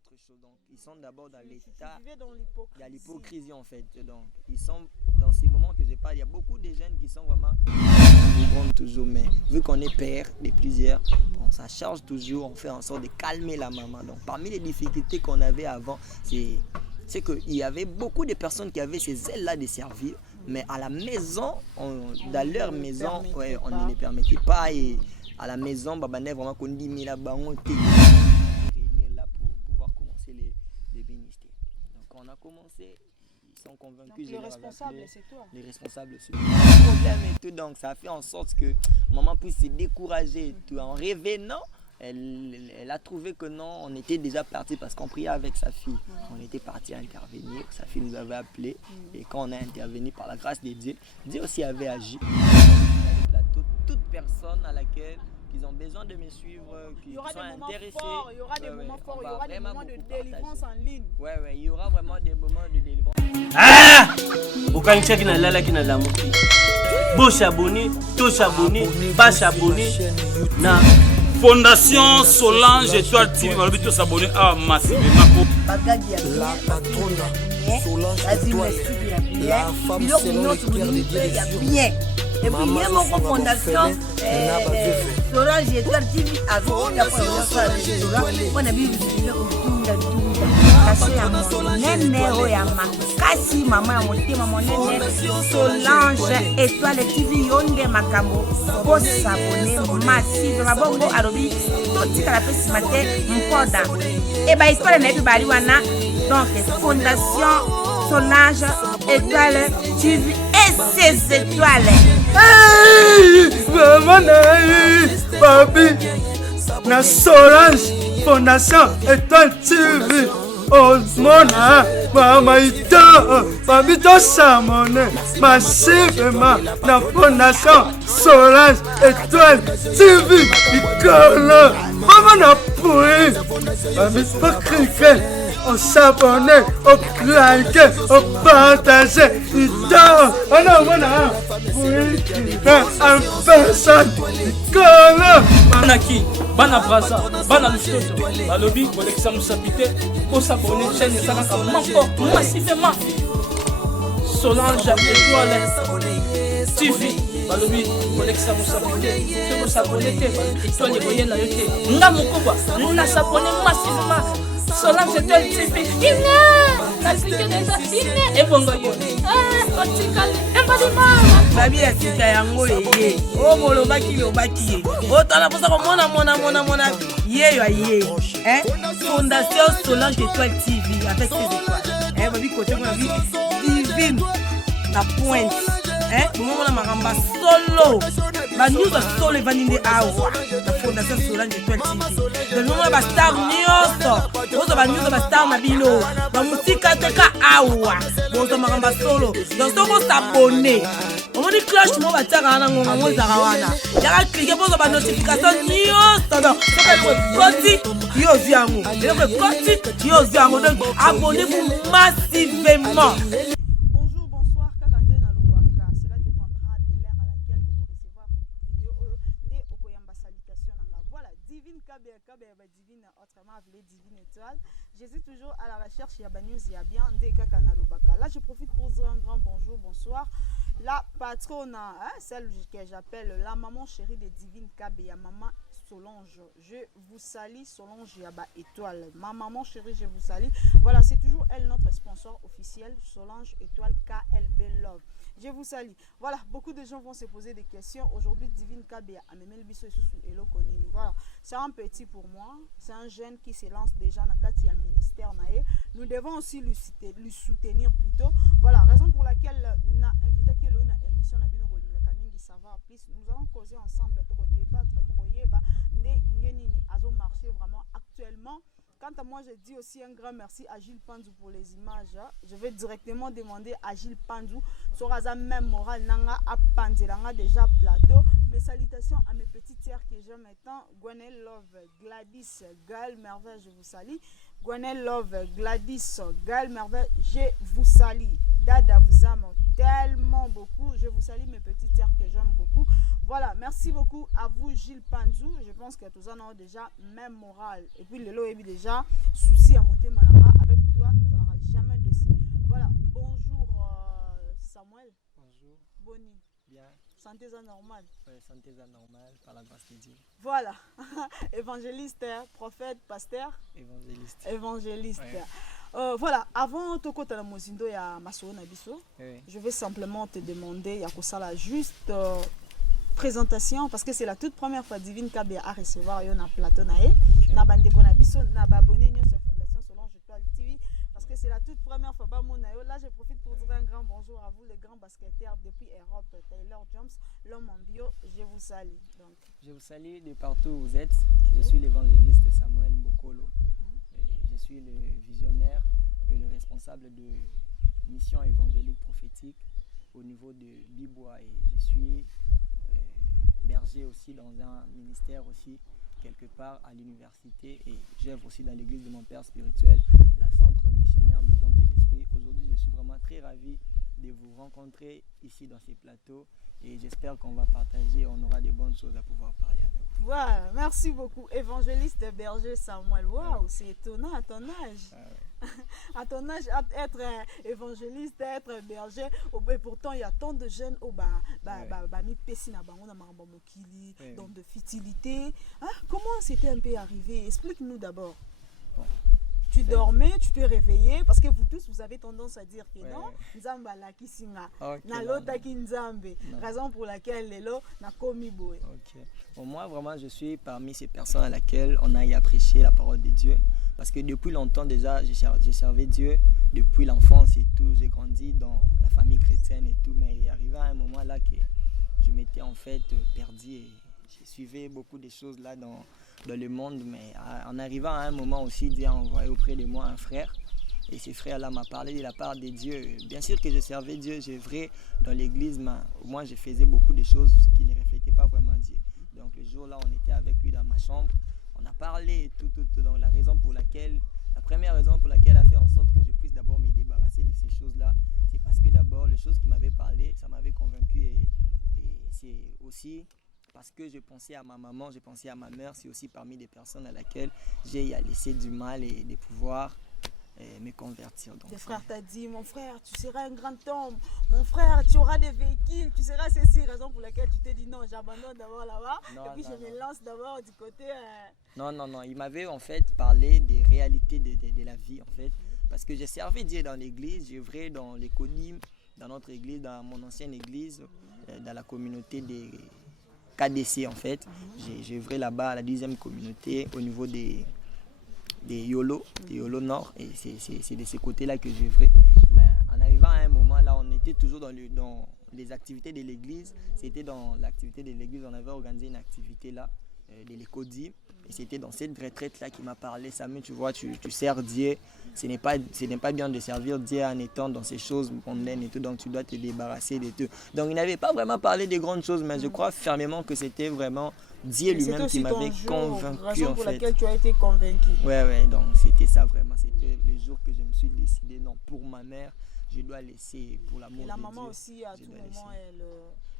d'autres choses. Donc, ils sont d'abord dans l'état. Il y a l'hypocrisie. l'hypocrisie en fait. Donc, ils sont dans ces moments que je parle. Il y a beaucoup de jeunes qui sont vraiment toujours. Mais vu qu'on est père de plusieurs, on s'en charge toujours. On fait en sorte de calmer la maman. Donc, parmi les difficultés qu'on avait avant, c'est qu'il y avait beaucoup de personnes qui avaient ces ailes-là de servir. Mais à la maison, dans leur maison, ouais, on ne les permettait pas. Et à la maison, Babané vraiment qu'on dit, mais là-bas, on était réunir là pour pouvoir commencer les ministères. Donc, on a commencé. Ils sont convaincus. Donc, le responsable, c'est toi. Les responsables, c'est toi. Le problème et tout. Donc, ça fait en sorte que maman puisse se décourager. Tout en revenant, elle a trouvé que non, on était déjà parti parce qu'on priait avec sa fille. On était parti à intervenir. Sa fille nous avait appelé. Et quand on a intervenu par la grâce de Dieu, Dieu aussi avait agi. Toute personne à laquelle ils ont besoin de me suivre, qui sont intéressés. Il y aura des moments forts, il y aura des moments de délivrance en ligne. Ouais, il y aura vraiment des moments de délivrance. Ah! Ukancha kina lala kina lamuki. Bo s'abonner, tous s'abonner, pas s'abonner. Na Fondation Solange Étoile TV, on va tous s'abonner à massivement. La patronne Solange Étoile, la femme bien. Et puis, il y a mon fondation Solange Étoile TV avec la fondation. On a vu Nene ya makasi mama ya motema monene Solange Étoile TV yonde makambo po s'abonner massive mabongo alobi totika la pesi matin mpoda et ba histoire na bi bali wana donc fondation Solange Étoile TV et ses étoiles. Hey, maman papi na Solange Fondation Étoile TV. Oh mona mama ito babito samone massivement na Fondation Solange Étoile TV ikolo mama na pourri babito cliquer on s'abonner on liker on partager ito ana mona pourri en personne ikolo Banaki, Bana Brasa, Bana Lustoto, Balobi, Koleksa Moussapite, pour s'abonner à la chaîne de massivement. Solange Étoile TV, Balobi, Koleksa Moussapite, pour s'abonner, Étoile et Boyen la yoté. Namukoba, nous s'abonner massivement. Solange Étoile TV, et bongo yo. Babi ya tika yango ye. O molobaki lobaki ye. O tala posa ko mona ye yo ye. Fondation Solange Étoile TV avec ses étoiles. Babi côté mon vie divine na pointe. Mona magamba solo. Ba news solo vaninde awa. La Fondation Solange Étoile TV. De moment ba star news. Bozo ba news ba star mabilo. Ba musika teka awa. Bozo magamba solo. Donc soko s'abonner. On dit cloche mo ba tsaka na ngonga mo zaka wana. Ya cliquer bozo ba notification news. Donc koti yo ziango. Le koti yo ziango. Donc abonnez-vous massivement. Divine, autrement appelé Divine Étoile. Je suis toujours à la recherche, il y a news, il y a bien des Kakanalobaka. Là, je profite pour dire un grand bonjour, bonsoir. La patronne, celle que j'appelle la maman chérie de Divine Kabea, maman Solange. Je vous salue, Solange Yaba Étoile. Ma maman chérie, je vous salue. Voilà, c'est toujours elle, notre sponsor officiel, Solange Étoile KLB Love. Je vous salue. Voilà, beaucoup de gens vont se poser des questions. Aujourd'hui, Divine Kabea, Amemel Bisso et Soussou Elo Konini. Voilà, c'est un petit pour moi. C'est un jeune qui se lance déjà dans le ministère. Nous devons aussi lui soutenir plutôt. Voilà, raison pour laquelle nous avons invité à une émission de savoir plus. Nous allons causer ensemble, débattre, marché vraiment actuellement. Quant à moi, je dis aussi un grand merci à Gilles Pandou pour les images. Je vais directement demander à Gilles Pandou, Soraza même moral, nanga a panzelanga déjà plateau. Mes salutations à mes petites sœurs que j'aime étant Gwenel Love, Gladys, Gaël Merveille, je vous salue. Gwenel Love, Gladys, Gaël Merveille, je vous salue. Dada vous aime tellement beaucoup. Je vous salue mes petites sœurs que j'aime beaucoup. Voilà, merci beaucoup à vous Gilles Pandou. Je pense que tous en ont déjà même moral. Et puis le lot est déjà souci à mon motema nanga avec toi nazalaka jamais dessus. Voilà, bonjour Samuel. Bonjour. Boni. Bien. Santé ça normal. Ouais, santé ça normal par la grâce de Dieu. Voilà, évangéliste, prophète, pasteur. Évangéliste. Évangéliste. Ouais. Voilà, avant tokota la mozindo ya masolo na biso, Oui. je vais simplement te demander ya kosala juste présentation parce que c'est la toute première fois Divine Kabe à recevoir yo na plateau na e na bandeko na biso na babonné nyonso Fondation Solange Étoile TV parce que c'est la toute première fois ba mona yo. Là je profite pour dire un grand bonjour à vous les grands basketteurs depuis Europe. Taylor Jones, l'homme en bio, je vous salue. Donc Je vous salue de partout où vous êtes. Je suis l'évangéliste Samuel Mbokolo. Et je suis le visionnaire et le responsable de mission évangélique prophétique au niveau de Bibois. Et je suis berger aussi dans un ministère aussi quelque part à l'université et j'œuvre aussi dans l'église de mon père spirituel, la centre missionnaire Maison de l'Esprit. Aujourd'hui, je suis vraiment très ravi de vous rencontrer ici dans ces plateaux et j'espère qu'on va partager, on aura des bonnes choses à pouvoir parler avec vous. voilà, merci beaucoup. Évangéliste berger Samuel, waouh, c'est étonnant à ton âge. À ton âge, être évangéliste, être berger, et pourtant il y a tant de jeunes mi pesi na bango na maramba mokili, donc de futilité. Hein? Comment c'était un peu arrivé? Explique-nous d'abord. Bon. Tu dormais, tu t'es réveillé, parce que vous tous, vous avez tendance à dire que non, Nzamba la kisinga, na lota ki Nzambe, raison pour laquelle lelo na komi boy. Ok. Bon, moi vraiment je suis parmi ces personnes à laquelle on a apprécié la parole de Dieu. Parce que depuis longtemps déjà, j'ai servi Dieu depuis l'enfance et tout. J'ai grandi dans la famille chrétienne et tout. Mais il est arrivé à un moment là que je m'étais en fait perdu et j'ai suivi beaucoup de choses là dans le monde. Mais en arrivant à un moment aussi, Dieu a envoyé auprès de moi un frère. Et ce frère-là m'a parlé de la part de Dieu. Bien sûr que je servais Dieu, j'œuvrais dans l'église, mais au moins je faisais beaucoup de choses qui ne reflétaient pas vraiment Dieu. Donc le jour-là, on était avec lui dans ma chambre. On a parlé et tout. Donc la première raison pour laquelle elle a fait en sorte que je puisse d'abord me débarrasser de ces choses-là, c'est parce que d'abord, les choses qui m'avaient parlé, ça m'avait convaincu et c'est aussi parce que je pensais à ma maman, je pensais à ma mère, c'est aussi parmi des personnes à laquelle j'ai laissé du mal et de pouvoir me convertir. Tes frères t'ont dit, mon frère, tu seras un grand homme, mon frère, tu auras des véhicules, tu seras ceci, raison pour laquelle tu t'es dit non, j'abandonne d'abord là-bas, et puis je me lance d'abord du côté... Non, il m'avait en fait parlé des réalités de la vie en fait, parce que j'ai servi Dieu dans l'église, j'ai œuvré dans l'économie, dans notre église, dans mon ancienne église, dans la communauté des KDC en fait, j'ai œuvré là-bas à la 10e communauté au niveau des YOLO Nord, et c'est de ce côté-là que j'ai œuvré. Ben, en arrivant à un moment là, on était toujours dans les activités de l'église. C'était dans l'activité de l'église, on avait organisé une activité là, de l'écodie, et c'était dans cette retraite là qui m'a parlé. Samuel, tu vois, tu sers Dieu, ce n'est pas bien de servir Dieu en étant dans ces choses mondaines et tout, donc tu dois te débarrasser de tout. Donc il n'avait pas vraiment parlé des grandes choses, mais je crois fermement que c'était vraiment Dieu lui-même qui m'avait convaincu raison en pour fait. laquelle tu as été convaincu. Ouais, donc c'était ça vraiment. C'était le jour que je me suis décidé, non, pour ma mère, je dois laisser pour l'amour de Dieu. Et la maman aussi, à tout moment, elle...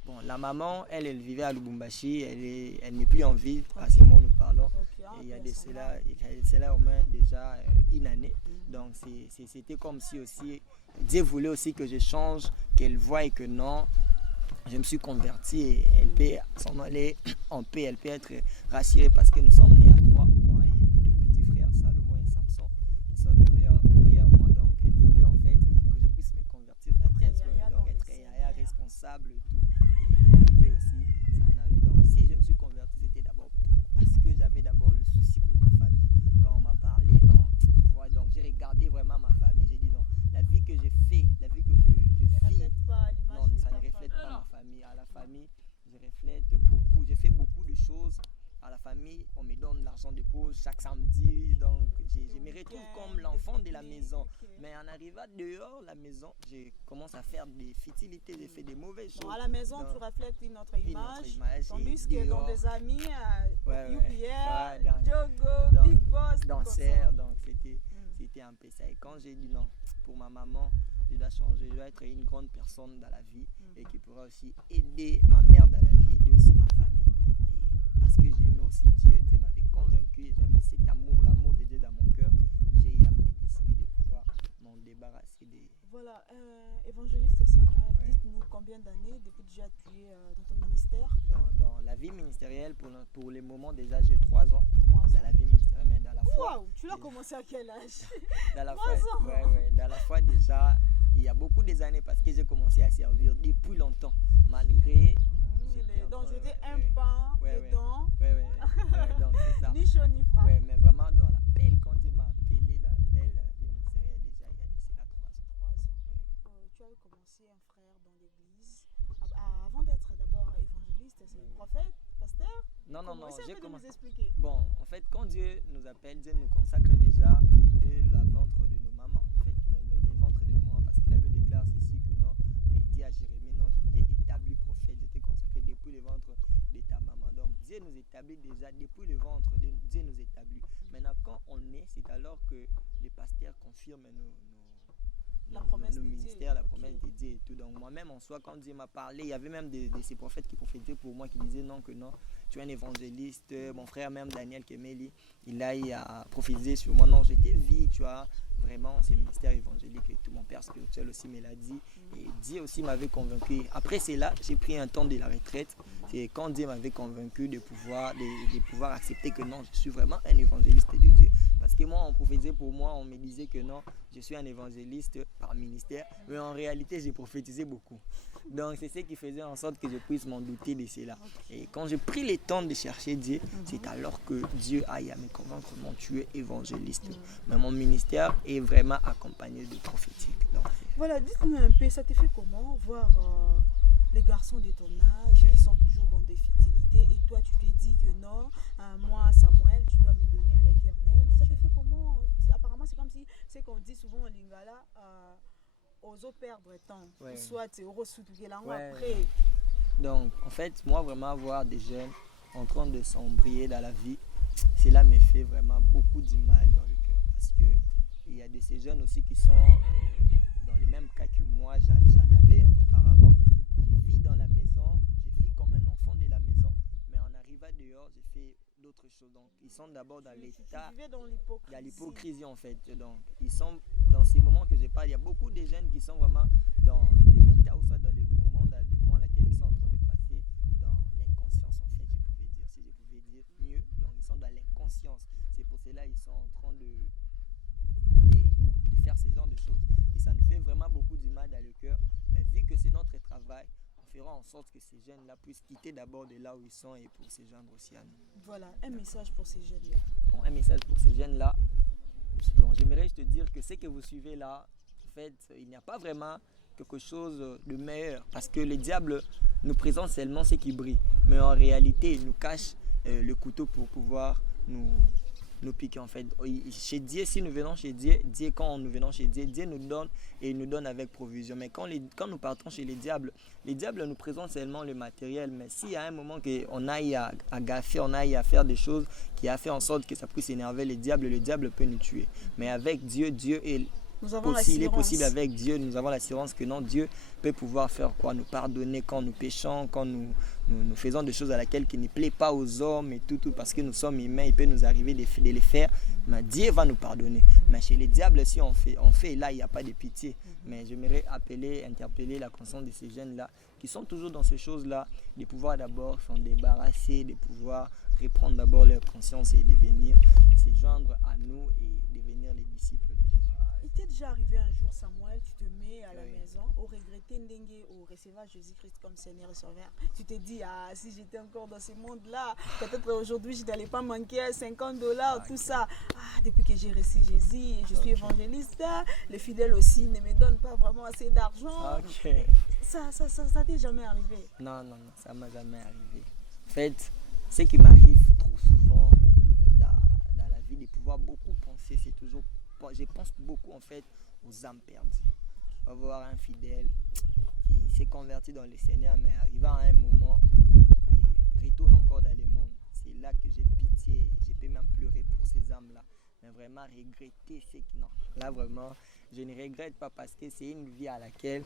Bon, la maman, elle vivait à Lubumbashi, elle n'est plus en vie à ce moment où nous parlons. Okay, et il y a de cela au moins déjà une année. Donc c'était comme si aussi, Dieu voulait aussi que je change, qu'elle voie que non, je me suis converti et elle peut s'en aller en paix, elle peut être rassurée parce que nous sommes nés à 3, moi et mes 2 petits frères, Salomon et Samson, qui sont derrière moi. Donc elle voulait en fait que je puisse me convertir pour être yaya responsable et tout. Et elle peut aussi s'en aller. Donc si je me suis converti, c'était d'abord parce que j'avais d'abord le souci pour ma famille. Quand on m'a parlé, non, tu vois, donc j'ai regardé vraiment ma famille, j'ai dit non, la vie que j'ai fait, la vie que je vis, non, ça ne reflète pas ma famille. À la famille, je reflète beaucoup, j'ai fait beaucoup de choses. À la famille, on me donne l'argent de poche chaque samedi, donc je me retrouve comme l'enfant de la maison. Mais en arrivant dehors la maison, je commence à faire des futilités, j'ai fait des mauvaises choses. Bon, à la maison, tu reflètes une autre image, tandis que dans des amis, UPR, Jogo, Big Boss, danseur, donc c'était un peu ça. Et quand j'ai dit non, pour ma maman, je dois changer, je dois être une grande personne dans la vie et qui pourra aussi aider ma mère dans la vie, aider aussi ma famille. Et parce que j'aimais aussi Dieu, Dieu m'avait convaincu et j'avais cet amour, l'amour de Dieu dans mon cœur, j'ai appris c'est des... Voilà, évangéliste Samuel, Ouais. dites-nous combien d'années depuis déjà tu es dans ton ministère? Dans la vie ministérielle, pour les moments déjà, j'ai 3 ans 3 dans ans. la vie ministérielle, mais dans la foi, Waouh, tu l'as commencé à quel âge? dans la 3 foi, ans. dans la foi déjà, il y a beaucoup des années parce que j'ai commencé à servir depuis longtemps, malgré... J'étais en Donc train- j'étais un ouais. pain Ouais, et ouais. donc Donc c'est ça. ni chaud ni froid. Ouais, mais vraiment dans l'appel, quand Dieu m'a appelé dans l'appel, la vie ministérielle déjà, il y a d'ici là 3 ans. 3 ans. Tu avais commencé un frère dans l'église. Avant d'être d'abord évangéliste, c'est prophète, pasteur? Non, Commencez un j'ai peu de commencé. nous expliquer. Bon, en fait, quand Dieu nous appelle, Dieu nous consacre déjà de la ventre de nos mamans, en fait, dans les ventres de nos mamans, parce qu'il avait déclaré ceci que non, il dit à Jérémie, non, j'étais établi prophète, j'étais consacré depuis le ventre de ta maman. Donc Dieu nous établit déjà depuis le ventre, Dieu nous établit. Maintenant, quand on est, c'est alors que les pasteurs confirment La promesse nos de Dieu. ministères, la Ok. promesse de Dieu et tout. Donc moi-même en soi, quand Dieu m'a parlé, il y avait même de ces prophètes qui prophétisaient pour moi, qui disaient non, que non, tu es un évangéliste. Mon frère même, Daniel Kemeli, il a prophétisé sur moi. Non, j'étais vie, tu vois, vraiment, c'est le ministère évangélique et tout. Mon père spirituel aussi me l'a dit. Et Dieu aussi m'avait convaincu. Après cela, j'ai pris un temps de la retraite. C'est quand Dieu m'avait convaincu de pouvoir accepter que non, je suis vraiment un évangéliste de Dieu. Parce que moi, on prophétisait pour moi, on me disait que non, je suis un évangéliste par ministère, mais en réalité, j'ai prophétisé beaucoup. Donc, c'est ce qui faisait en sorte que je puisse m'en douter de cela. Et quand j'ai pris le temps de chercher Dieu, c'est alors que Dieu aille à me convaincre, non, tu es évangéliste. Mais mon ministère est vraiment accompagné de prophétique. Donc, Voilà, dites-nous un peu, ça te fait comment voir les garçons de ton âge Ok. qui sont toujours dans des futilités et toi tu te dis que non, moi Samuel, tu dois me donner à l'éternel. Ça te fait comment? Apparemment c'est comme si, c'est qu'on dit souvent en lingala, oser perdre temps, Ouais. soit tu ressoutouquer là Ouais. après. Donc, en fait, moi, vraiment, voir des jeunes en train de s'embrayer dans la vie, cela me fait vraiment beaucoup de mal dans le cœur. Parce qu'il y a de ces jeunes aussi qui sont dans les mêmes cas que moi, j'en avais auparavant. Je vis dans la maison, je vis comme un enfant de la maison, mais en arrivant dehors, j'ai fait d'autres choses. Donc, ils sont d'abord dans Tu l'état... vivais dans Il l'hypocrisie. y a l'hypocrisie en fait. Donc, ils sont dans ces moments que je parle. Il y a beaucoup de jeunes qui sont vraiment dans l'état ou soit dans les moments dans lesquels ils sont en train de passer dans l'inconscience en fait, je pouvais dire. Si je pouvais dire mieux, donc ils sont dans l'inconscience. C'est pour cela qu'ils sont en train de faire ce genre de choses. Et ça nous fait vraiment beaucoup du mal dans le cœur. Mais vu que c'est notre travail, on fera en sorte que ces jeunes-là puissent quitter d'abord de là où ils sont et pour se joindre aussi à nous. Voilà, un message pour ces jeunes-là. Bon, un message pour ces jeunes-là. Bon, j'aimerais te dire que ce que vous suivez là, en fait, il n'y a pas vraiment quelque chose de meilleur. Parce que le diable nous présente seulement ce qui brille. Mais en réalité, il nous cache le couteau pour pouvoir nous piquer en fait. Chez Dieu, si nous venons chez Dieu, quand nous venons chez Dieu, Dieu nous donne et il nous donne avec provision. Mais quand nous partons chez les diables nous présentent seulement le matériel. Mais s'il y a un moment qu'on aille à gaffer, on aille à faire des choses qui a fait en sorte que ça puisse énerver le diable peut nous tuer. Mais avec Dieu, Dieu est Nous avons il est l'assurance. possible avec Dieu, nous avons l'assurance que non, Dieu peut pouvoir faire quoi? Nous pardonner quand nous péchons, quand nous faisons des choses à laquelle qui ne plaît pas aux hommes et tout, parce que nous sommes humains, il peut nous arriver de les faire, mais Dieu va nous pardonner. Mais chez les diables, si on fait là, il n'y a pas de pitié. Mais j'aimerais interpeller la conscience de ces jeunes-là, qui sont toujours dans ces choses-là, de pouvoir d'abord s'en débarrasser, de pouvoir reprendre d'abord leur conscience et de venir se joindre à nous et devenir les disciples de Jésus. Il t'est déjà arrivé un jour, Samuel, tu te mets à la Oui. maison, au regretter Ndengue, au recevoir Jésus-Christ comme Seigneur et Sauveur. Tu te dis, si j'étais encore dans ce monde-là, peut-être aujourd'hui je n'allais pas manquer $50, tout ça. Depuis que j'ai reçu Jésus, je suis évangéliste, les fidèles aussi ne me donnent pas vraiment assez d'argent. Ok. Ça t'est jamais arrivé? Non, ça m'a jamais arrivé. En fait, ce qui m'arrive trop souvent dans la vie, de pouvoir beaucoup penser, c'est toujours... Je pense beaucoup en fait aux âmes perdues. On va voir un fidèle qui s'est converti dans le Seigneur, mais arrivant à un moment, il retourne encore dans le monde. C'est là que j'ai pitié, je peux même pleurer pour ces âmes-là. Mais vraiment regretter, c'est que non. Là vraiment, je ne regrette pas parce que c'est une vie à laquelle,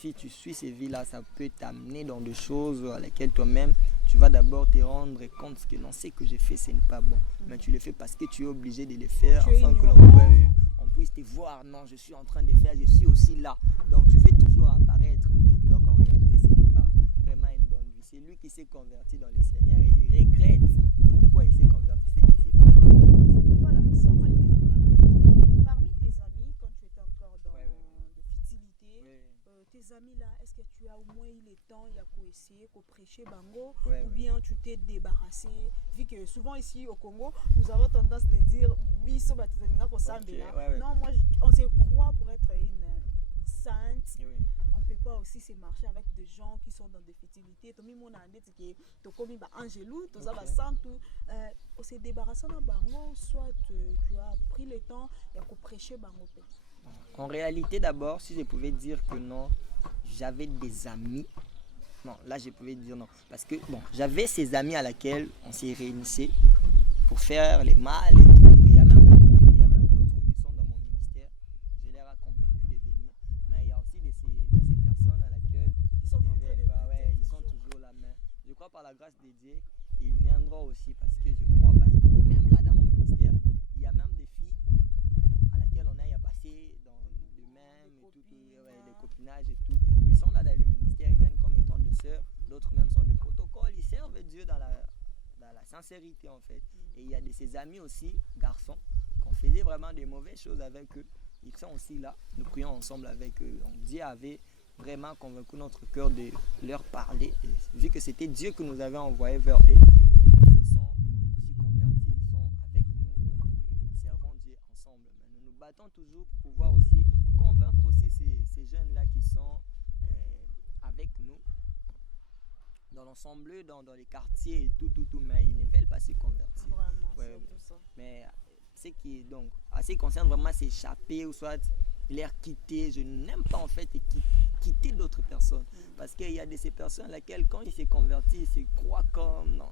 si tu suis ces vies-là, ça peut t'amener dans des choses à laquelle toi-même, tu vas d'abord te rendre compte que non, ce que j'ai fait, ce n'est pas bon. Mais tu le fais parce que tu es obligé de le faire Tu es afin que ignorant. on puisse puissent te voir. Non, je suis en train de faire, je suis aussi là. Donc tu fais toujours apparaître. Donc en réalité, ce n'est pas vraiment une bonne vie. C'est lui qui s'est converti dans le Seigneur et il regrette pourquoi il s'est converti, c'est qu'il s'est pas encore converti. Voilà, Samuel, dites-nous un peu. Parmi tes amis, quand tu étais encore dans de futilité, tes amis là, est-ce que tu as au moins eu le temps, il y a qu'à essayer, qu'à prêcher bango, ou bien tu t'es débarrassé, vu que souvent ici au Congo, nous avons tendance de dire, non, moi on se croit pour être une sainte. On ne peut pas aussi se marcher avec des gens qui sont dans des futilités. Tu as commis Angelou, tu as tout. On s'est débarrassé de bango, soit tu as pris le temps, il y a qu'à prêcher bango. En réalité, d'abord, si je pouvais dire que non, j'avais des amis. Non, là, je pouvais dire non. Parce que, bon, j'avais ces amis à laquelle on s'est réunissés pour faire les mal et tout. Il y a même d'autres qui sont dans mon ministère. Je les ai convaincus de venir. Mais il y a aussi de ces personnes à laquelle ils sont toujours là. Mais je crois par la grâce de Dieu, ils viendront aussi parce que je crois, même là dans mon ministère, il y a même des filles à laquelle on a passé dans le même et tout, les copinages et tout. Ils sont là dans le ministère, ils viennent comme étant de sœurs, d'autres même sont de protocole, ils servent Dieu dans la sincérité en fait. Et il y a de ses amis aussi, garçons, qu'on faisait vraiment des mauvaises choses avec eux. Ils sont aussi là, nous prions ensemble avec eux. Donc Dieu avait vraiment convaincu notre cœur de leur parler. Et vu que c'était Dieu que nous avait envoyé vers eux, ils se sont aussi convertis, ils sont avec nous et nous servons Dieu ensemble. Mais nous nous battons toujours pour pouvoir aussi convaincre aussi ces jeunes-là qui sont avec nous dans l'ensemble, dans les quartiers et tout, mais ils ne veulent pas se convertir. Vraiment, c'est tout ça. Mais ce qui est donc, assez concerne vraiment s'échapper ou soit les quitter, je n'aime pas en fait quitter d'autres personnes. Parce qu'il y a de ces personnes laquelle quand ils se convertissent, ils se croient comme, non.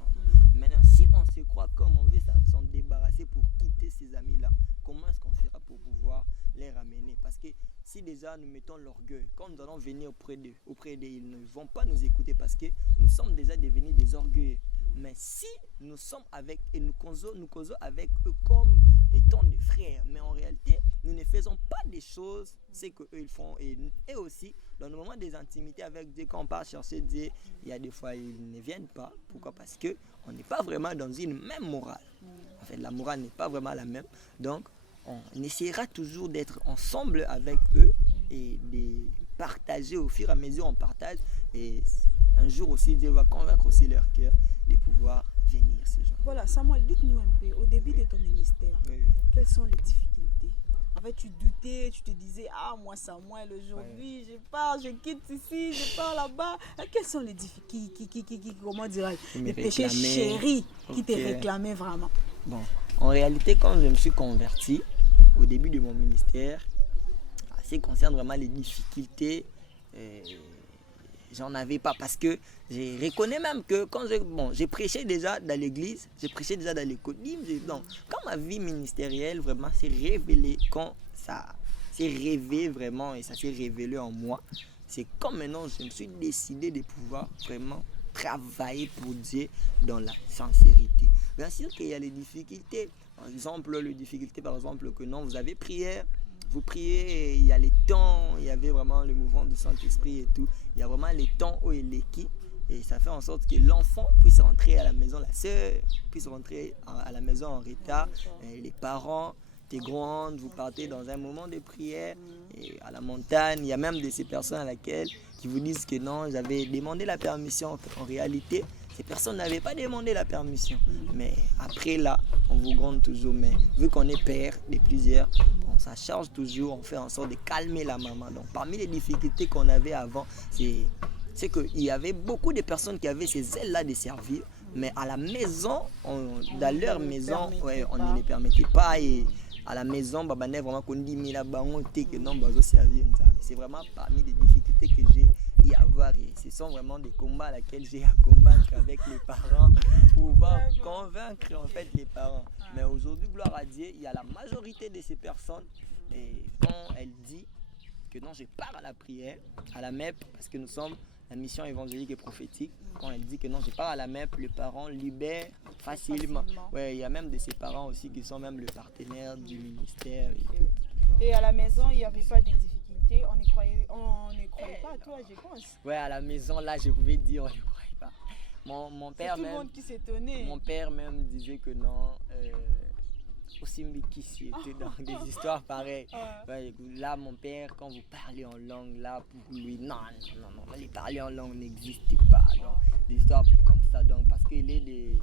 Maintenant, si on se croit comme, on veut s'en débarrasser pour quitter ces amis-là, comment est-ce qu'on fera pour pouvoir les ramener? Parce que si déjà nous mettons l'orgueil, quand nous allons venir auprès d'eux, ils ne vont pas nous écouter parce que nous sommes déjà devenus des orgueilleux. Mais si nous sommes avec et nous causons avec eux comme étant des frères, mais en réalité, nous ne faisons pas des choses, c'est qu'eux ils font. Et aussi, dans le moment des intimités avec Dieu, quand on part chercher Dieu, il y a des fois ils ne viennent pas. Pourquoi? Parce qu'on n'est pas vraiment dans une même morale. En fait, la morale n'est pas vraiment la même. Donc, on essaiera toujours d'être ensemble avec eux et de partager au fur et à mesure, on partage. Et un jour aussi, Dieu va convaincre aussi leur cœur de pouvoir venir, ces gens. Voilà, Samuel, dites-nous un peu, au début de ton ministère, quelles sont les difficultés? En fait, tu doutais, tu te disais, moi Samuel, aujourd'hui, je pars, je quitte ici, je pars là-bas. Quelles sont les difficultés, comment dirais-je, les péchés chéris qui te réclamaient vraiment? Bon, en réalité, quand je me suis converti, au début de mon ministère, ce qui concerne vraiment les difficultés, j'en avais pas parce que je reconnais même que quand j'ai prêché déjà dans l'église, j'ai prêché déjà dans les côtés. Donc, quand ma vie ministérielle vraiment s'est révélée, quand ça s'est révélé vraiment et ça s'est révélé en moi, c'est comme maintenant je me suis décidé de pouvoir vraiment travailler pour Dieu dans la sincérité. Bien sûr qu'il y a les difficultés. Par exemple, que non, vous avez prière. Vous priez, il y a les temps, il y avait vraiment le mouvement du Saint-Esprit et tout. Il y a vraiment les temps où il est qui. Et ça fait en sorte que l'enfant puisse rentrer à la maison, la sœur puisse rentrer à la maison en retard. Et les parents, t'es grande, vous partez dans un moment de prière. Et à la montagne, il y a même de ces personnes à laquelle qui vous disent que non, j'avais demandé la permission. En réalité, ces personnes n'avaient pas demandé la permission. Mais après là, on vous gronde toujours. Mais vu qu'on est père de plusieurs, on s'en charge toujours, on fait en sorte de calmer la maman. Donc parmi les difficultés qu'on avait avant, c'est qu'il y avait beaucoup de personnes qui avaient ces ailes-là de servir. Mais à la maison, dans leur maison, on ne les permettait pas. Et à la maison, vraiment qu'on dit mais là que non, servir. C'est vraiment parmi les difficultés que j'ai y avoir. Et ce sont vraiment des combats à laquelle j'ai à combattre avec les parents pour pouvoir convaincre en fait les parents. Mais aujourd'hui, gloire à Dieu, il y a la majorité de ces personnes et quand elle dit que non, je pars à la prière, à la MEP, parce que nous sommes la mission évangélique et prophétique, quand elle dit que non, je pars à la MEP, les parents libèrent facilement. Ouais, il y a même de ces parents aussi qui sont même le partenaire du ministère et tout. Et à la maison, il n'y avait pas de difficultés. On ne croyait pas à toi, je pense. Ouais, à la maison, là, je pouvais dire, on ne croyait pas. Mon père tout même, le monde qui s'étonnait. mon père même disait que non. Aussi Mbikissi était dans des histoires pareilles. Ouais, là, mon père, quand vous parlez en langue, là, pour lui, non, les parler en langue n'existe pas. Donc, des histoires comme ça, donc, parce qu'il est de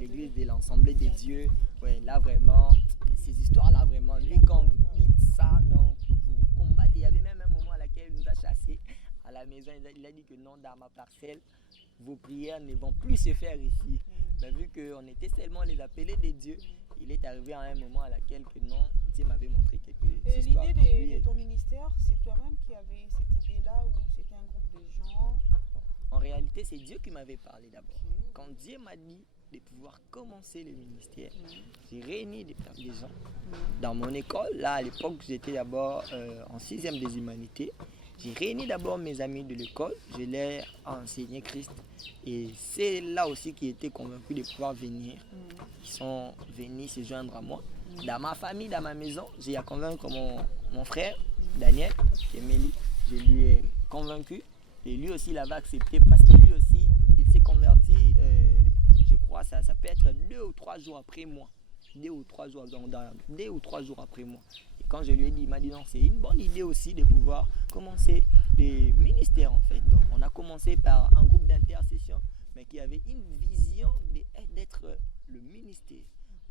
l'église de l'Assemblée des dieux. Ouais, là, vraiment, ces histoires-là, vraiment, lui, quand vous dites ça, donc, vous combattez. Il y avait même un moment à laquelle il nous a chassés à la maison. Il a dit que non, dans ma parcelle, vos prières ne vont plus se faire ici. Mais vu qu'on était seulement les appelés des dieux, il est arrivé à un moment à laquelle que non, Dieu m'avait montré quelques histoires. Et l'idée de ton ministère, c'est toi-même qui avais cette idée-là ou c'était un groupe de gens? En réalité, c'est Dieu qui m'avait parlé d'abord. Quand Dieu m'a dit de pouvoir commencer le ministère, j'ai réuni des gens dans mon école. Là, à l'époque, j'étais d'abord en 6e des humanités. J'ai réuni d'abord mes amis de l'école, je leur ai enseigné Christ et c'est là aussi qu'ils étaient convaincus de pouvoir venir. Ils sont venus se joindre à moi. Dans ma famille, dans ma maison, j'ai convaincu mon frère, Daniel, qui est Mélie, je lui ai convaincu et lui aussi l'avait accepté parce que lui aussi, il s'est converti, je crois, ça peut être 2 ou 3 jours après moi. 2 ou 3 jours, donc 2 ou 3 jours après moi. Et quand je lui ai dit, il m'a dit non, c'est une bonne idée aussi de pouvoir commencer les ministères en fait. Donc on a commencé par un groupe d'intercession, mais qui avait une vision d'être le ministère.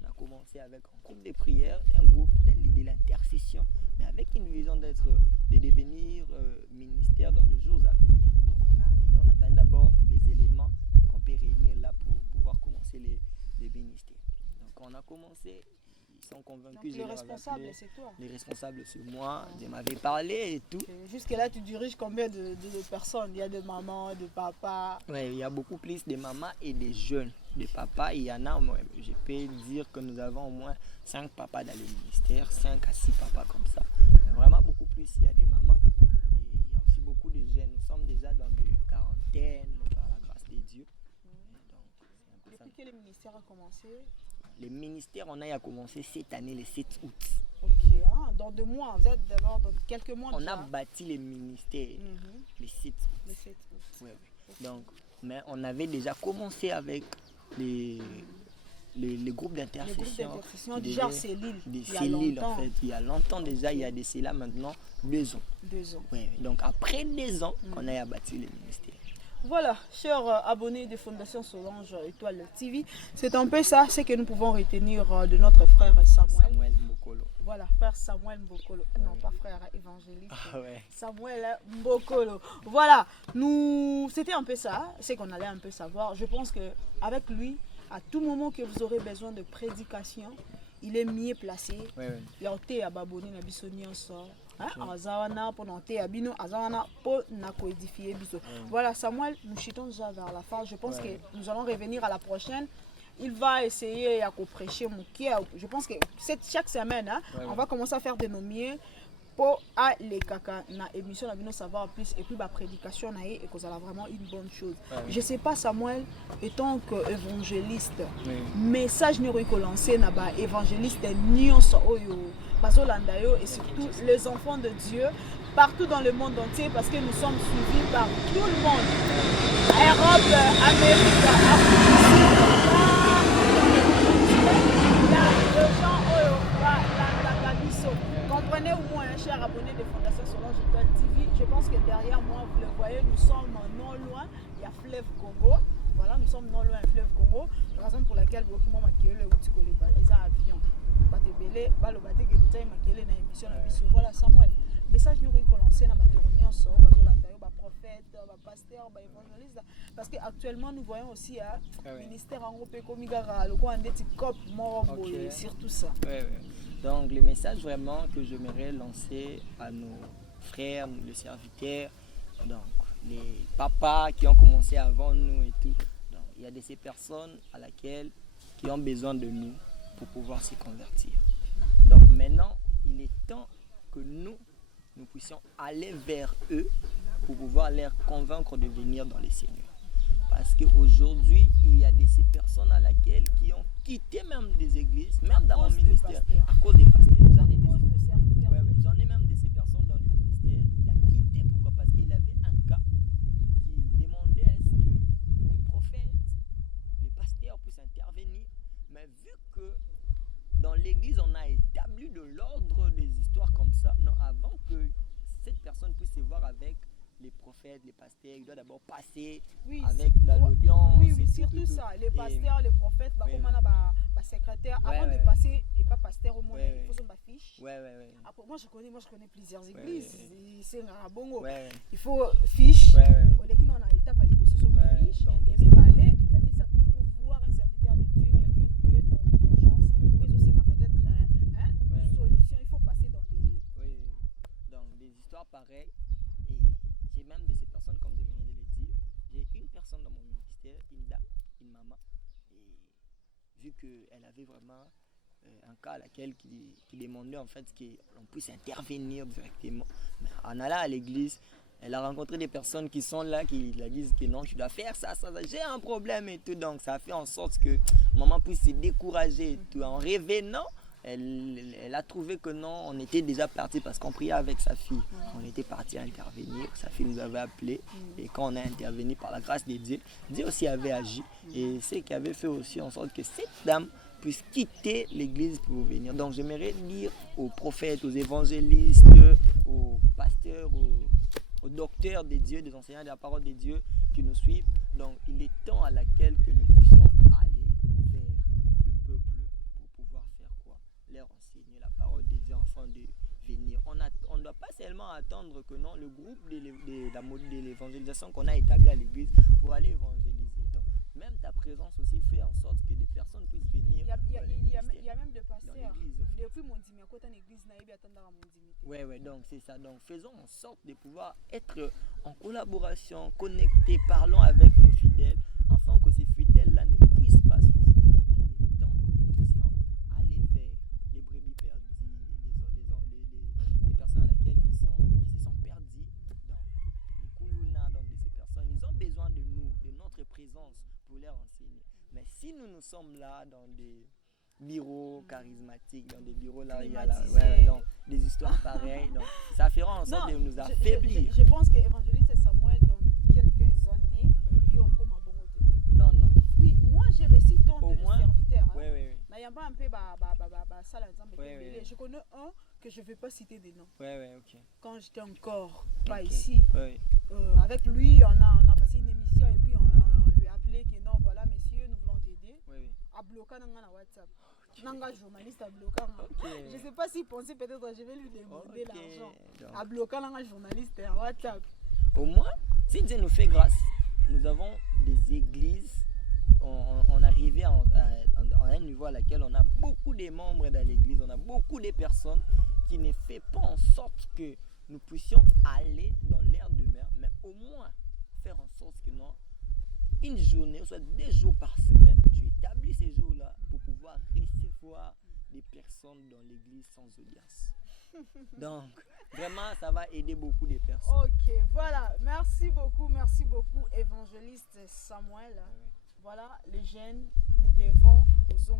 On a commencé avec un groupe de prière, un groupe de l'intercession, mais avec une vision de devenir ministère dans les jours à venir. Donc on attend d'abord les éléments qu'on peut réunir là pour pouvoir commencer les ministères. Donc on a commencé, ils sont convaincus. Donc les responsables, c'est toi? Les responsables, c'est moi, je m'avais parlé et tout. Jusque-là, tu diriges combien de personnes? Il y a des mamans, de papas? Oui, il y a beaucoup plus de mamans et des jeunes. Des papas, il y en a, je peux dire que nous avons au moins 5 papas dans le ministère, 5 à 6 papas comme ça. Mais vraiment beaucoup plus, il y a des mamans. Et il y a aussi beaucoup de jeunes. Nous sommes déjà dans des quarantaines par la grâce de Dieu. Donc, depuis que le ministère a commencé? Le ministère, on a commencé cette année, le 7 août. Ok, dans 2 mois, vous êtes d'abord dans quelques mois. On déjà. a bâti le ministère le 7 août. Le 7 août. Ouais. Donc, mais on avait déjà commencé avec les groupes d'intercession. Du genre Célile. Célile en fait. Il y a longtemps déjà, il y a de cela maintenant 2 ans. 2 ans. Ouais. Donc après 2 ans, on a bâti le ministère. Voilà, chers abonnés de Fondation Solange Étoile TV, c'est un peu ça, ce que nous pouvons retenir de notre frère Samuel Mbokolo. Voilà, frère Samuel Mbokolo. Non, pas frère évangéliste. Ouais. Samuel Mbokolo. Voilà, c'était un peu ça, c'est qu'on allait un peu savoir. Je pense qu'avec lui, à tout moment que vous aurez besoin de prédication, il est mieux placé. Il y a été à Baboni, na Bissoni en sort. Azawana pour noter Abino, Azawana pour édifier Bisso. Voilà, Samuel, nous chutons déjà vers la fin. Je pense que nous allons revenir à la prochaine. Il va essayer à prêcher mon cœur. Je pense que chaque semaine, on va commencer à faire des noms pour les caca na émission na bino savoir plus et puis la prédication na et que ça a vraiment une bonne chose. Je sais pas Samuel étant qu'évangéliste, message nous relancer na ba évangéliste nyonso oyo bazolanda yo et surtout les enfants de Dieu partout dans le monde entier parce que nous sommes suivis par tout le monde. Europe, Amérique, Afrique. Comprenez au moins, chers abonnés de Fondation Solange Étoile TV, je pense que derrière moi, vous le voyez, nous sommes non loin, il y a Fleuve Congo. Voilà, nous sommes non loin du Fleuve Congo. La raison pour laquelle beaucoup de gens ont les avions. Voilà, Samuel. Message nous relancer dans la réunion, prophète, pasteur, évangéliste. Parce qu'actuellement, nous voyons aussi un ministère en Europe comme le coin des cop, surtout ça. Donc, le message vraiment que j'aimerais lancer à nos frères, les serviteurs, donc les papas qui ont commencé avant nous et tout. Donc, il y a de ces personnes qui ont besoin de nous pour pouvoir se convertir. Donc maintenant, il est temps que nous puissions aller vers eux pour pouvoir les convaincre de venir dans les Seigneurs. Parce qu'aujourd'hui, il y a de ces personnes qui ont quitté même des églises, même dans mon ministère, à cause des pasteurs. intervenir. Mais vu que dans l'église, on a établi de l'ordre des histoires comme ça, non, avant que cette personne puisse se voir avec les prophètes, les pasteurs, il doit d'abord passer avec dans l'audience. Oui, surtout ça. Les pasteurs, les prophètes, comme on a secrétaire, avant de passer, et pas pasteur au monde, il faut son fiche. Après, moi, je connais plusieurs églises. C'est un bongo. Il faut fiche. Au lieu qu'on a étape à lui bosser sur une fiche, et puis balai, il a mis ça pour voir un serviteur de Dieu, quelqu'un qui est dans l'urgence. Oui, aussi, peut-être une solution. Il faut passer dans des histoires pareilles. Et j'ai même de ces personnes, comme je venais de le dire, j'ai une personne dans mon ministère, une dame, une maman, et vu qu'elle avait vraiment un cas à laquelle qui demandait en fait qu'on puisse intervenir directement, mais en allant à l'église, elle a rencontré des personnes qui sont là, qui la disent que non, tu dois faire ça, j'ai un problème et tout, donc ça a fait en sorte que maman puisse se décourager et tout. En revenant, elle a trouvé que non, on était déjà parti parce qu'on priait avec sa fille. On était parti à intervenir, sa fille nous avait appelé et quand on a intervenu par la grâce de Dieu, Dieu aussi avait agi et c'est qui avait fait aussi en sorte que cette dame puisse quitter l'église pour venir. Donc j'aimerais dire aux prophètes, aux évangélistes, aux pasteurs, aux docteurs de Dieu, des enseignants de la parole de Dieu qui nous suivent. Donc il est temps à laquelle que nous puissions aller vers le peuple pour pouvoir faire quoi? Leur enseigner la parole de Dieu afin de venir. On ne doit pas seulement attendre que non, le groupe de l'évangélisation qu'on a établi à l'église pour aller évangéliser. Donc, même ta présence aussi fait en sorte que des personnes puissent venir. Il y a même des pasteurs. Depuis mon dîme, à côté de l'église, il y a attendre mon dîme. Oui, donc c'est ça. Donc faisons en sorte de pouvoir être en collaboration, connectés, parlons avec nos fidèles, afin que ces fidèles-là ne puissent pas s'enfuir. Donc il est temps que nous puissions aller vers les brebis perdues, les personnes à laquelle qui se sont perdues dans les koulouna, donc de ces personnes. Ils ont besoin de nous, de notre présence pour leur enseigner. Mais si nous sommes là dans des bureaux charismatiques, dans des bureaux là, il y a donc des histoires pareilles, donc ça fera en sorte de nous affaiblir. Je pense que l'évangéliste Samuel, dans quelques années, il y aura comme un bon côté. Non. Oui, moi j'ai réussi tant de serviteurs. Oui. Mais il y a pas un peu ça là, je connais un que je ne vais pas citer des noms. Ok. Quand j'étais encore pas ici, avec lui, on a passé une émission et puis on lui a appelé que non, voilà messieurs, nous voulons t'aider. À bloquer dans WhatsApp. Nanga journaliste à bloquer. Je ne sais pas s'il pensait peut-être je vais lui demander l'argent. À bloquer un journaliste à WhatsApp. Au moins, si Dieu nous fait grâce, nous avons des églises. On arrivait à un niveau à laquelle on a beaucoup de membres dans l'église, on a beaucoup de personnes qui ne font pas en sorte que nous puissions aller dans l'air de mer, mais au moins faire en sorte que non, une journée, soit 2 jours par semaine, tu établis ces jours-là pour pouvoir recevoir des personnes dans l'église sans audience. Donc, vraiment, ça va aider beaucoup de personnes. Ok, voilà. Merci beaucoup, évangéliste Samuel. Voilà, les jeunes, nous devons aux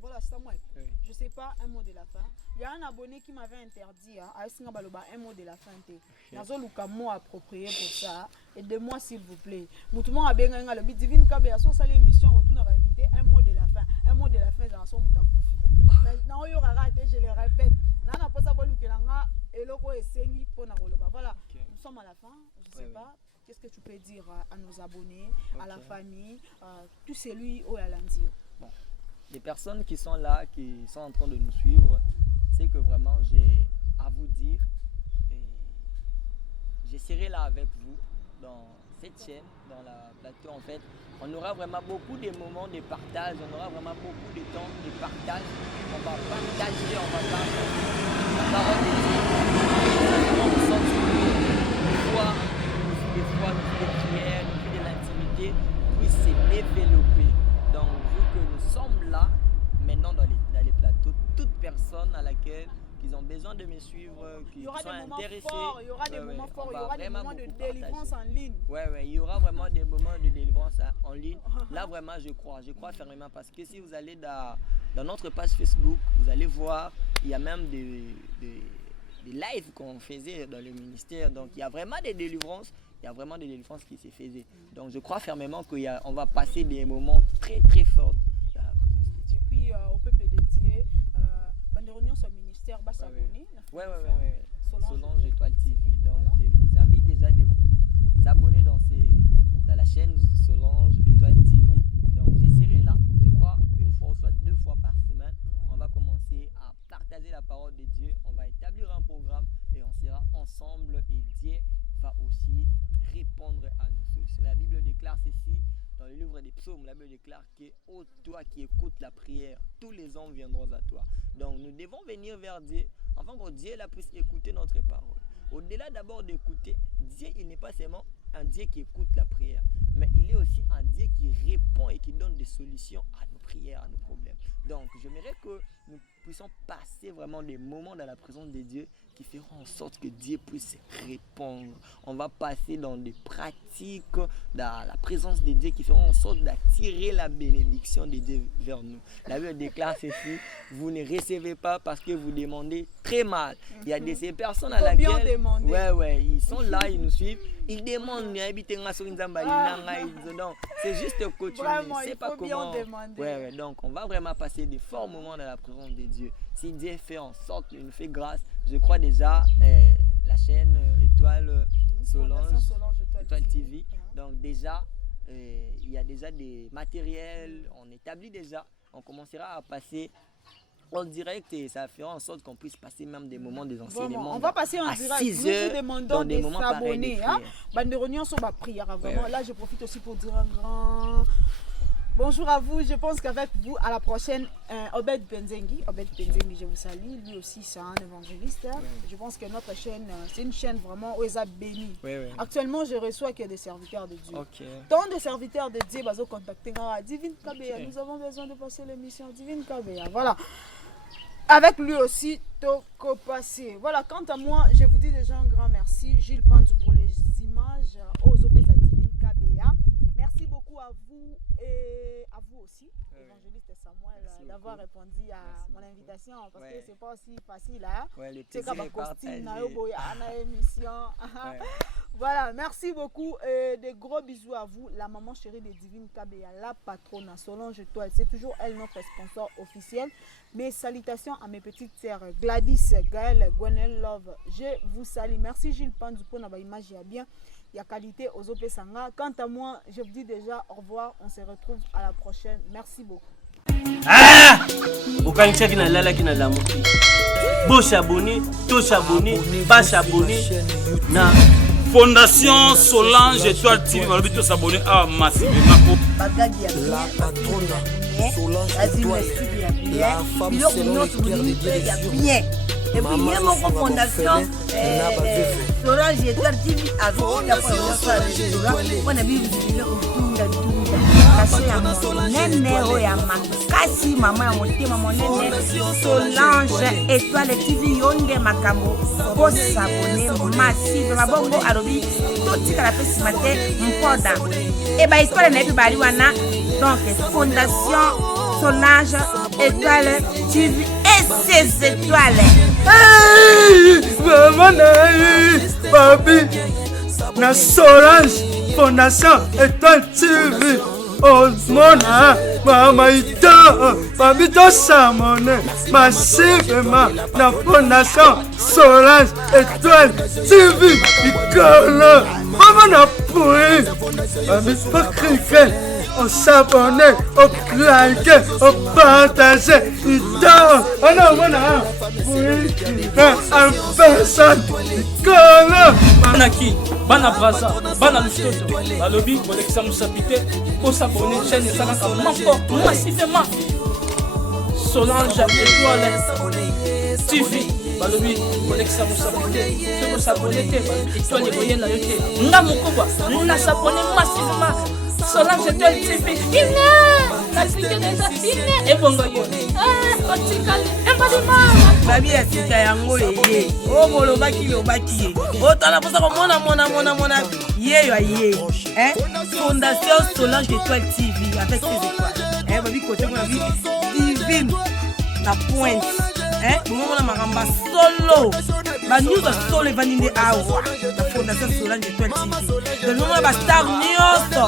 voilà, Samuel. Je sais pas un mot de la fin. Il y a un abonné qui m'avait interdit un mot de la fin. Nazo luka mot approprié pour ça. Aidez-moi s'il vous plaît. Moutouma a bien le bit divine kabe a so sali émission retourne à inviter un mot de la fin. Un mot de la fin dans son moutakufi. Maintenant il y aura raté, je le répète. Nana pas ça bolu kelanga et loko esengi pona koloba. Voilà. Nous sommes à la fin. Je sais pas. Qu'est-ce que tu peux dire à nos abonnés, à la famille, tout celui au Alandio? Bon, les personnes qui sont là, qui sont en train de nous suivre, c'est que vraiment j'ai à vous dire, et je serai là avec vous dans cette chaîne, dans la plateau en fait. On aura vraiment beaucoup de moments de partage, on aura vraiment beaucoup de temps de partage. On va partager, on va parler la parole de Dieu. On sent des fois, de prière, de l'intimité puisse se développer. Donc, vu que nous sommes là, maintenant dans les plateaux, toute personne à laquelle ils ont besoin de me suivre, qui sont intéressés. Il y aura des moments forts, il y aura des moments de délivrance en ligne. Il y aura vraiment des moments de délivrance en ligne. Là, vraiment, je crois fermement parce que si vous allez dans notre page Facebook, vous allez voir, il y a même des lives qu'on faisait dans le ministère. Donc, il y a vraiment des délivrances il y a vraiment des délivrances qui se faisaient. Donc je crois fermement qu'on va passer des moments très très forts dans la présence de Dieu. Et puis au peuple de Dieu, bande réunion sur le ministère va s'abonner. Ouais. Solange Étoile TV. Donc je vous invite déjà de vous abonner dans la chaîne Solange Étoile TV. Donc j'essaierai là, je crois, une fois ou soit 2 fois par semaine, on va commencer à partager la parole de Dieu. On va établir un programme et on sera ensemble et Dieu va aussi répondre à nos solutions. La Bible déclare ceci dans le livre des psaumes. La Bible déclare que ô toi qui écoutes la prière, tous les hommes viendront à toi. Donc nous devons venir vers Dieu afin que Dieu puisse écouter notre parole. Au-delà d'abord d'écouter, Dieu il n'est pas seulement un Dieu qui écoute la prière, mais il est aussi un Dieu qui répond et qui donne des solutions à nos prières, à nos problèmes. Donc j'aimerais que nous puissions passer vraiment des moments dans la présence de Dieu qui feront en sorte que Dieu puisse répondre. On va passer dans des pratiques, dans la présence de Dieu qui feront en sorte d'attirer la bénédiction de Dieu vers nous. La Bible déclare ceci, vous ne recevez pas parce que vous demandez très mal. Il y a ces personnes à laquelle... ils sont là, ils nous suivent, ils demandent, donc c'est juste continuer, c'est pas comment... Donc on va vraiment passer des forts moments dans la présence de Dieu. Si Dieu fait en sorte, il nous fait grâce, je crois déjà la chaîne Étoile Solange Étoile TV. Donc déjà, il y a déjà des matériels, on établit déjà, on commencera à passer en direct et ça fera en sorte qu'on puisse passer même des moments des enseignements. On va passer en direct. Nous vous demandons de s'abonner. Bande réunion sur ma prière. Vraiment, là je profite aussi pour dire un grand bonjour à vous. Je pense qu'avec vous, à la prochaine, Obed Benzengi, je vous salue. Lui aussi, c'est un évangéliste. Je pense que notre chaîne, c'est une chaîne vraiment où ils ont béni. Actuellement, je reçois que des serviteurs de Dieu. Tant de serviteurs de Dieu, ils ont contacté Divine Kabea. Nous avons besoin de passer l'émission Divine Kabea. Voilà. Avec lui aussi, Toko Passé. Voilà, quant à moi, je vous dis déjà un grand merci. Gilles Pandou pour les images aux OPSA Divine Kabea. Merci beaucoup à vous et à vous aussi, évangéliste Samuel, d'avoir répondu à mon invitation parce que c'est pas aussi facile. C'est comme un costume, émission. Voilà, merci beaucoup et de gros bisous à vous, la maman chérie de Divine Kabea, la patronne Solange Étoile. C'est toujours elle notre sponsor officiel. Mes salutations à mes petites sœurs Gladys, Gaëlle, Gwenel Love. Je vous salue. Merci Gilles Pandou pour notre image bien. Il y a qualité aux OP Sanga. Quant à moi, je vous dis déjà au revoir. On se retrouve à la prochaine. Merci beaucoup. Okanisa kina lala kina lamuki. Bo s'abonner, to s'abonner, pas s'abonner. Na Fondation Solange Étoile TV, on va tous s'abonner à massivement. La patronne Solange Étoile, la femme bien. Et puis, il y a mon fondation Solange Étoile TV avec la fondation. On a vu kasi mama ya motema monene Solange Étoile TV yonde makambo ko s'abonner massive mabongo alobi totika la pesi matin mpoda et ba histoire na bali wana donc fondation Solange Étoile TV et ses étoiles. Hey maman papi na Solange Fondation Étoile TV. Oh mona mama ita babito samone massivement na Fondation Solange Étoile TV icône maman na pourri babito pas cliquer on s'abonner on liker on partager ita ana mona pourri en personne icône manaki bana brasa bana lustoto balobi kolekisa musapite pour s'abonner chaîne et ça encore massivement Solange Étoile TV balobi kolekisa musapite pour s'abonner étoile les moyens na yote nga mokobwa na s'abonner massivement Solange Étoile TV la clique déjà et bongo yo otikale embadima babi ya sika yango ye o molobaki lobaki otala posa mona ye yo ye Fondation Solange Étoile TV avec ses étoiles babi côté mon vie divine la pointe mona makamba solo banews solo evandi nde awa na fondation Solange Étoile TV de nomona bastar nyonso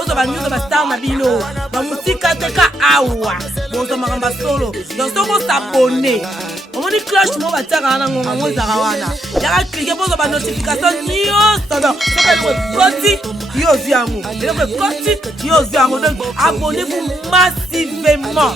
ozo banews bastar na bino bamutika teka awa bozo makambo solo donc soko s'abonner omoni cloche mo batiaka wana ngonga ngo ezaka wana yaka klike bozo banotification nyonso donc soka eloko ekoti yo ozwi yango eloko ekoti yo ozwi yango donc abonnez-vous massivement.